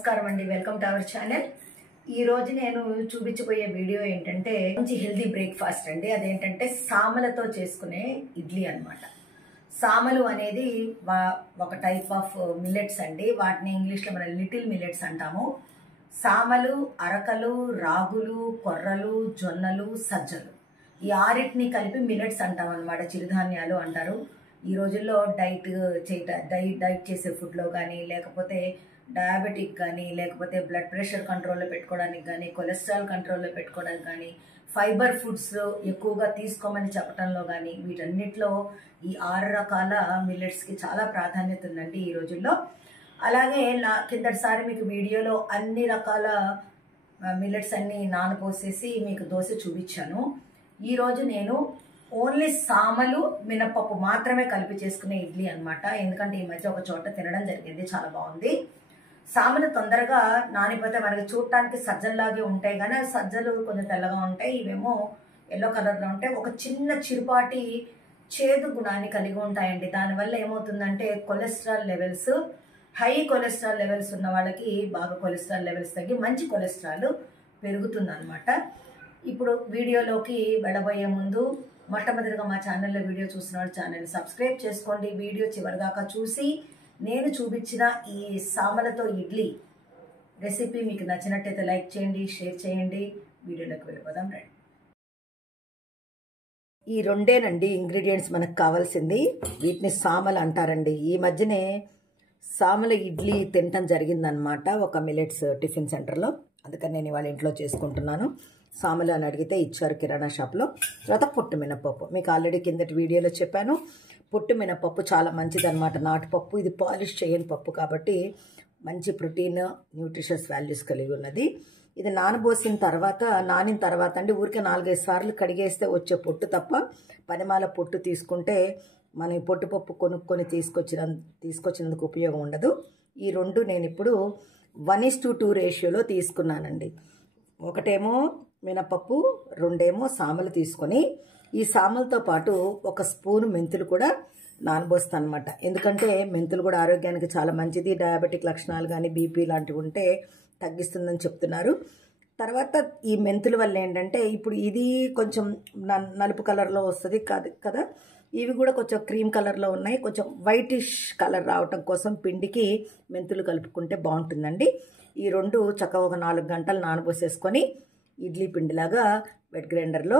నమస్కారం అండి, welcome to our channel. ఈ రోజు నేను చూపించబోయే వీడియో ఏంటంటే మంచి హెల్దీ బ్రేక్ఫాస్ట్ అండి. అదేంటంటే సామలతో చేసుకునే ఇడ్లీ అన్నమాట. సామలు అనేది ఒక టైప్ ఆఫ్ మిల్లెట్స్ అండి. వాటిని ఇంగ్లీష్లో మనం లిటిల్ మిల్లెట్స్ అంటాము. సామలు, అరకలు, రాగులు, కొర్రలు, జొన్నలు, సజ్జలు, ఈ ఆరిటిని కలిపి మిల్లెట్స్ అంటాం అన్నమాట. చిరుధాన్యాలు అంటారు. ఈ రోజుల్లో డైట్ చేసే ఫుడ్లో కానీ, లేకపోతే డయాబెటిక్ కానీ, లేకపోతే బ్లడ్ ప్రెషర్ కంట్రోల్లో పెట్టుకోవడానికి కానీ, కొలెస్ట్రాల్ కంట్రోల్లో పెట్టుకోవడానికి కానీ, ఫైబర్ ఫుడ్స్ ఎక్కువగా తీసుకోమని చెప్పడంలో కానీ, వీటన్నిటిలో ఈ 6 రకాల మిల్లెట్స్కి చాలా ప్రాధాన్యత ఉందండి ఈ రోజుల్లో. అలాగే కిందటిసారి మీకు వీడియోలో అన్ని రకాల మిల్లెట్స్ అన్ని నానపోసేసి మీకు దోశ చూపించాను. ఈరోజు నేను ఓన్లీ సామలు, మినపప్పు మాత్రమే కలిపి చేసుకునే ఇడ్లీ అనమాట. ఎందుకంటే ఈ మధ్య ఒక చోట తినడం జరిగింది, చాలా బాగుంది. సామలు తొందరగా నానిపోతే మనకి చూడటానికి సజ్జల్లాగే ఉంటాయి, కానీ సజ్జలు కొంచెం తెల్లగా ఉంటాయి, ఇవేమో ఎల్లో కలర్లో ఉంటాయి. ఒక చిన్న చిరుపాటి చేదు గుణాన్ని కలిగి ఉంటాయండి. దానివల్ల ఏమవుతుందంటే హై కొలెస్ట్రాల్ లెవెల్స్ ఉన్న వాళ్ళకి బాగా కొలెస్ట్రాల్ లెవెల్స్ తగ్గి మంచి కొలెస్ట్రాల్ పెరుగుతుంది అనమాట. ఇప్పుడు వీడియోలోకి వెళ్ళబోయే ముందు మొట్టమొదటిగా మా ఛానల్లో వీడియో చూసిన వాళ్ళు ఛానల్ని సబ్స్క్రైబ్ చేసుకోండి. వీడియో చివరిదాకా చూసి నేను చూపించిన ఈ సామలతో ఇడ్లీ రెసిపీ మీకు నచ్చినట్టయితే లైక్ చేయండి, షేర్ చేయండి. వీడియోలోకి వెళ్ళిపోదాం రండి. ఈ రెండేనండి ఇంగ్రీడియంట్స్ మనకు కావాల్సింది. వీటిని సామలు అంటారండి. ఈ మధ్యనే సామల ఇడ్లీ తినటం జరిగిందనమాట ఒక మిల్లెట్స్ టిఫిన్ సెంటర్లో. అందుకని నేను ఇవాళ ఇంట్లో చేసుకుంటున్నాను. సామలు అని అడిగితే ఇచ్చారు కిరాణా షాప్లో. తర్వాత పొట్టు మినపప్పు, మీకు ఆల్రెడీ కిందటి వీడియోలో చెప్పాను. పొట్టు మినపప్పు చాలా మంచిది అనమాట, నాటుపప్పు. ఇది పాలిష్ చేయని పప్పు కాబట్టి మంచి ప్రోటీన్, న్యూట్రిషియస్ వాల్యూస్ కలిగి ఉన్నది. ఇది నానిన తర్వాత అంటే ఊరికే 4-5 సార్లు కడిగేస్తే వచ్చే పొట్టు తప్ప పనిమాల పొట్టు తీసుకుంటే మనం ఈ పొట్టుపప్పు కొనుక్కొని తీసుకొచ్చినందుకు ఉపయోగం ఉండదు. ఈ రెండు నేను ఇప్పుడు 1:2 రేషియోలో తీసుకున్నానండి. ఒకటేమో మినపప్పు, రెండేమో సామలు తీసుకొని ఈ సామలతో పాటు 1 స్పూను మెంతులు కూడా నానబోస్తాను అనమాట. ఎందుకంటే మెంతులు కూడా ఆరోగ్యానికి చాలా మంచిది. డయాబెటిక్ లక్షణాలు కానీ బీపీ లాంటివి ఉంటే తగ్గిస్తుందని చెప్తున్నారు. తర్వాత ఈ మెంతుల వల్ల ఏంటంటే ఇప్పుడు ఇది కొంచెం నలుపు కలర్లో వస్తుంది కదా, ఇవి కూడా కొంచెం క్రీమ్ కలర్లో ఉన్నాయి. కొంచెం వైటిష్ కలర్ రావటం కోసం పిండికి మెంతులు కలుపుకుంటే బాగుంటుందండి. ఈ రెండు చక్కగా ఒక 4 గంటలు నానబోసేసుకొని ఇడ్లీ పిండిలాగా వెట్ గ్రైండర్లో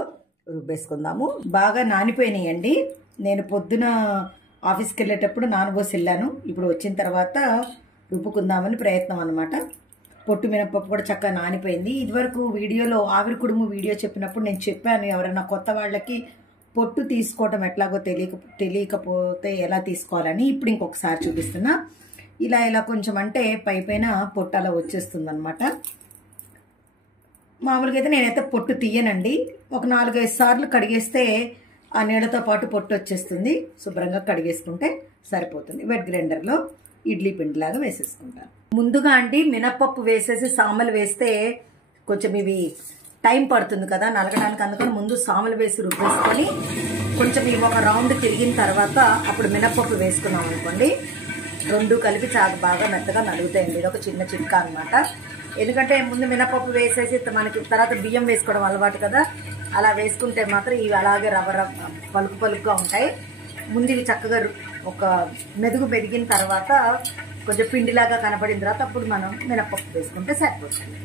రుబ్బేసుకుందాము. బాగా నానిపోయినాయండి. నేను పొద్దున ఆఫీస్కి వెళ్ళేటప్పుడు నానబోసి వెళ్ళాను. ఇప్పుడు వచ్చిన తర్వాత రుబ్బుకుందామని ప్రయత్నం అనమాట. పొట్టు మినపప్పు కూడా చక్కగా నానిపోయింది. ఇదివరకు వీడియోలో ఆవిరి కుడుము వీడియో చెప్పినప్పుడు నేను చెప్పాను, ఎవరైనా కొత్త వాళ్ళకి పొట్టు తీసుకోవటం ఎట్లాగో తెలియకపోతే ఎలా తీసుకోవాలని. ఇప్పుడు ఇంకొకసారి చూపిస్తున్నా. ఇలా కొంచెం అంటే పైన పొట్టు అలా వచ్చేస్తుంది అనమాట. మామూలుగా అయితే నేనైతే పొట్టు తీయనండి. ఒక 4-5 సార్లు కడిగేస్తే ఆ నీళ్ళతో పాటు పొట్టు వచ్చేస్తుంది. శుభ్రంగా కడిగేసుకుంటే సరిపోతుంది. వెట్ గ్రైండర్లో ఇడ్లీ పిండిలాగా వేసేసుకుంటాను. ముందుగా అండి మినపప్పు వేసేసి సామలు వేస్తే కొంచెం ఇవి టైం పడుతుంది కదా నలగడానికి. అందుకని ముందు సామలు వేసి రుబ్బేసుకొని కొంచెం ఇవి ఒక రౌండ్ తిరిగిన తర్వాత అప్పుడు మినపప్పు వేసుకున్నాం అనుకోండి, రెండు కలిపి చాలా బాగా మెత్తగా నలుగుతాయండి. ఇది ఒక చిన్న చిట్కా అనమాట. ఎందుకంటే ముందు మినపప్పు వేసేసి మనకి తర్వాత బియ్యం వేసుకోవడం అలవాటు కదా, అలా వేసుకుంటే మాత్రం ఇవి అలాగే పలుకుగా ఉంటాయి. ముందు ఇవి చక్కగా ఒక మెదిగిన తర్వాత కొంచెం పిండిలాగా కనపడిన తర్వాత అప్పుడు మనం మినపప్పు వేసుకుంటే సరిపోతుంది.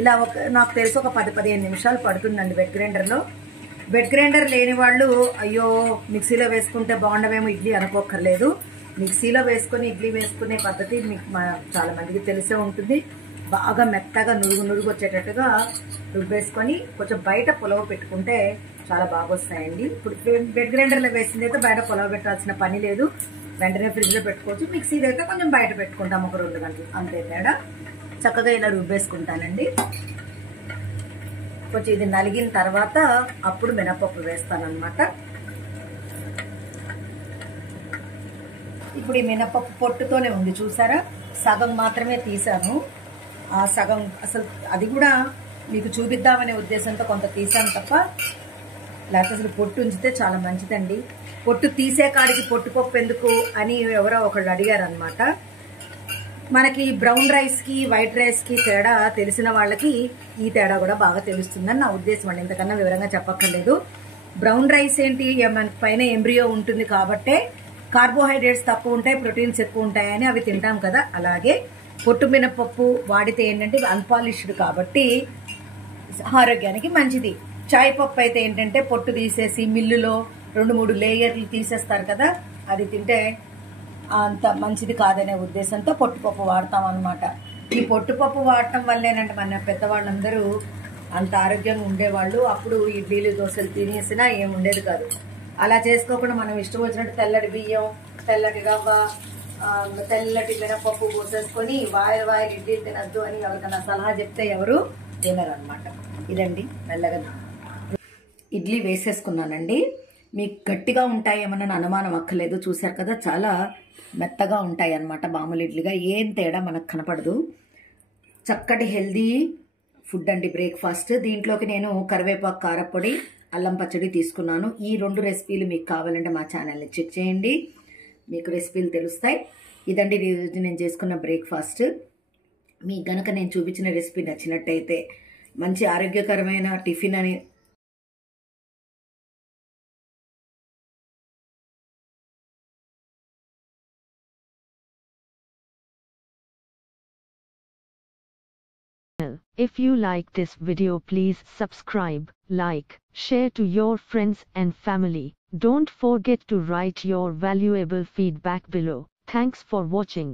ఇలా నాకు తెలిసి ఒక 10-15 నిమిషాలు పడుతుందండి వెట్ గ్రైండర్లో. వెట్ గ్రైండర్ లేని వాళ్ళు అయ్యో మిక్సీలో వేసుకుంటే బాగుండవేమో ఇడ్లీ అనుకోక్కర్లేదు. మిక్సీలో వేసుకొని ఇడ్లీ వేసుకునే పద్ధతి మీకు చాలా మందికి తెలిసే ఉంటుంది. బాగా మెత్తగా నురుగు వచ్చేటట్టుగా రుబ్బేసుకొని కొంచెం బయట పులవ పెట్టుకుంటే చాలా బాగా వస్తాయండి. ఇప్పుడు వెట్ గ్రైండర్లో వేసింది అయితే బయట పులవ పెట్టాల్సిన పని లేదు, వెంటనే ఫ్రిడ్జ్లో పెట్టుకోవచ్చు. మిక్సీలో అయితే కొంచెం బయట పెట్టుకుంటాం ఒక 2 గంటలు, అంతే తేడా. చక్కగా ఇలా రుబ్బేసుకుంటానండి. కొంచెం ఇది నలిగిన తర్వాత అప్పుడు మినపప్పు వేస్తానన్నమాట. ఇప్పుడు ఈ మినపప్పు పొట్టుతోనే ఉంది చూసారా, సగం మాత్రమే తీసాను. ఆ సగం అసలు అది కూడా మీకు చూపిద్దామనే ఉద్దేశంతో కొంత తీసాను తప్ప, లేకపోతే అసలు పొట్టు ఉంచితే చాలా మంచిదండి. పొట్టు తీసే కాడికి పొట్టుపప్పు ఎందుకు అని ఎవరో ఒకళ్ళు అడిగారు అనమాట. మనకి బ్రౌన్ రైస్కి వైట్ రైస్కి తేడా తెలిసిన వాళ్ళకి ఈ తేడా కూడా బాగా తెలుస్తుందని నా ఉద్దేశం అండి. ఇంతకన్నా వివరంగా చెప్పక్కర్లేదు. బ్రౌన్ రైస్ ఏంటి, మనకి పైన ఎంబ్రియో ఉంటుంది కాబట్టే కార్బోహైడ్రేట్స్ తక్కువ ఉంటాయి, ప్రోటీన్స్ ఎక్కువ ఉంటాయని అవి తింటాం కదా. అలాగే పొట్టు మినపప్పు వాడితే ఏంటంటే అన్పాలిష్డ్ కాబట్టి ఆరోగ్యానికి మంచిది. చాయ్ పప్పు అయితే ఏంటంటే పొట్టు తీసేసి మిల్లులో 2-3 లేయర్లు తీసేస్తారు కదా, అది తింటే అంత మంచిది కాదనే ఉద్దేశంతో పొట్టుపప్పు వాడతాం అనమాట. ఈ పొట్టుపప్పు వాడటం వల్లేనంటే మన పెద్దవాళ్ళందరూ అంత ఆరోగ్యంగా ఉండేవాళ్ళు. అప్పుడు ఇడ్లీలు దోశలు తినేసినా ఏముండేది కాదు. అలా చేసుకోకుండా మనం ఇష్టం వచ్చినట్టు తెల్లటి బియ్యం, తెల్లటి రవ్వ, తెల్లటి మినపప్పు పోసేసుకొని వాయిల్ ఇడ్లీలు తినద్దు అని ఎవరికైనా సలహా చెప్తే ఎవరు తినరనమాట. ఇదండి మెల్లగా ఇడ్లీ వేసేసుకున్నానండి. మీకు గట్టిగా ఉంటాయేమన్న అనుమానం అక్కర్లేదు. చూశారు కదా, చాలా మెత్తగా ఉంటాయి అన్నమాట. మామూలు ఇడ్లీగా ఏం తేడా మనకు కనపడదు. చక్కటి హెల్దీ ఫుడ్ అండి బ్రేక్ఫాస్ట్. దీంట్లోకి నేను కరివేపాకు కారపొడి, అల్లం పచ్చడి తీసుకున్నాను. ఈ 2 రెసిపీలు మీకు కావాలంటే మా ఛానల్ని చెక్ చేయండి, మీకు రెసిపీలు తెలుస్తాయి. ఇదండి ఈరోజు నేను చేసుకున్న బ్రేక్ఫాస్ట్. మీకు గనక నేను చూపించిన రెసిపీ నచ్చినట్టయితే మంచి ఆరోగ్యకరమైన టిఫిన్ అని If you like this video, please subscribe, like, share to your friends and family. Don't forget to write your valuable feedback below. Thanks for watching.